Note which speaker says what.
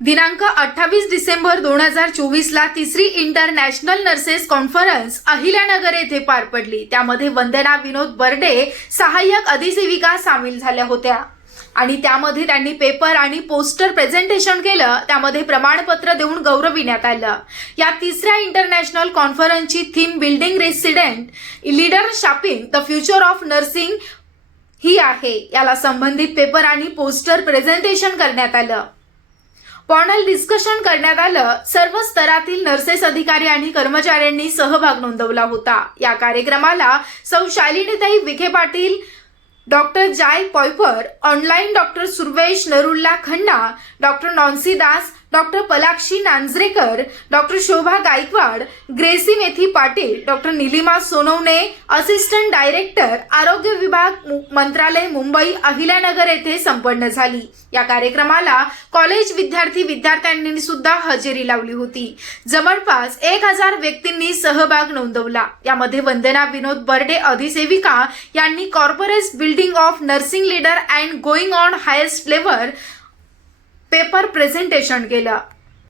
Speaker 1: दिनांक अठ्ठावीस डिसेंबर दोन हजार चोवीसला तिसरी इंटरनॅशनल नर्सेस कॉन्फरन्स अहिल्यानगर येथे पार पडली. त्यामध्ये वंदना विनोद बर्डे सहाय्यक अधिसेविका सामील झाल्या होत्या. आणि त्यामध्ये त्यांनी पेपर आणि पोस्टर प्रेझेंटेशन केलं. त्यामध्ये प्रमाणपत्र देऊन गौरविण्यात आलं. या तिसऱ्या international कॉन्फरन्सची theme building resident leader shaping the future of nursing ही आहे. याला संबंधित पेपर आणि पोस्टर प्रेझेंटेशन करण्यात आलं. पॅनल डिस्कशन करण्यात आलं. सर्व स्तरातील नर्सेस अधिकारी आणि कर्मचाऱ्यांनी सहभाग नोंदवला होता. या कार्यक्रमाला सौ शालिनीताई Vikhe Patil doctor Joy Pfeiffer online doctor Survesh Narulla Khanna doctor Nancy Das doctor Palakshi Nanjarekar doctor Shobha Gaikwad Gracy मेथी Patil doctor Nilima Sonawane assistant director आरोग्य विभाग मंत्रालय मुंबई अहिल्यानगर येथे संपन्न झाली. या कार्यक्रमाला कॉलेज विद्यार्थी विद्यार्थ्यांनी सुद्धा हजेरी लावली होती. जवळपास एक हजार व्यक्तींनी सहभाग नोंदवला. यामध्ये वंदना विनोद बर्डे अधिसेविका यांनी corporate building of nursing leader and going on highest level paper presentation केलं.